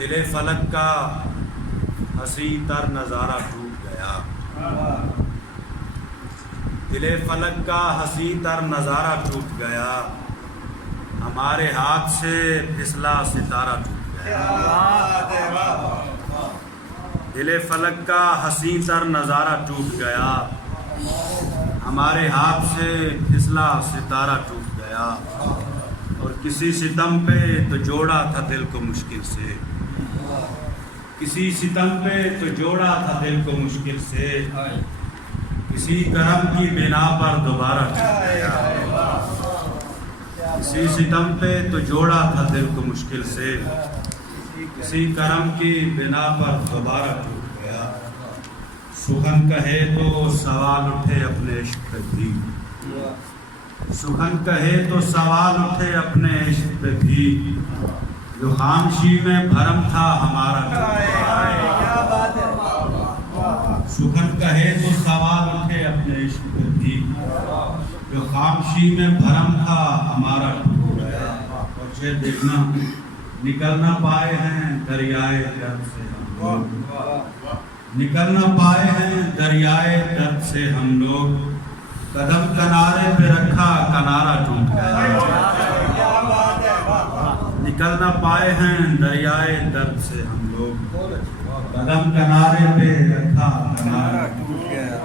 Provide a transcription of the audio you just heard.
دل فلک کا حسین تر نظارہ ٹوٹ گیا، دل فلک کا حسین تر نظارہ ٹوٹ گیا، ہمارے ہاتھ سے پھسلا ستارہ ٹوٹ گیا۔ دل فلک کا حسین تر نظارہ ٹوٹ گیا، ہمارے ہاتھ سے پھسلا ستارہ ٹوٹ گیا، اور کسی ستم پہ تو جوڑا تھا دل کو مشکل سے، کسی ستم پہ تو جوڑا تھا دل کو مشکل سے، کسی کرم کی بنا پر دوبارہ ٹوٹ گیا، کسی ستم پہ تو جوڑا تھا دل کو مشکل سے، کسی کرم کی بنا پر دوبارہ ٹوٹ گیا۔ سخن کہے تو سوال اٹھے اپنے عشق پہ بھی، سخن کہے تو سوال اٹھے اپنے عشق پہ بھی، جو خاموشی میں بھرم تھا ہمارا ٹوٹ گیا۔ سخن کہے تو سوال اٹھے اپنے عشق پہ بھی، جو خاموشی میں بھرم تھا ہمارا ٹوٹ گیا۔ اور یہ دیکھنا نکل نہ پائے ہیں دریائے درد سے ہم لوگ، نکل نہ پائے ہیں دریائے درد سے ہم لوگ، قدم کنارے پہ رکھا کنارہ ٹوٹ گیا۔ نکل نہ پائے ہیں دریائے درد سے ہم لوگ، قدم کنارے پہ رکھا کنارہ ٹوٹ گیا۔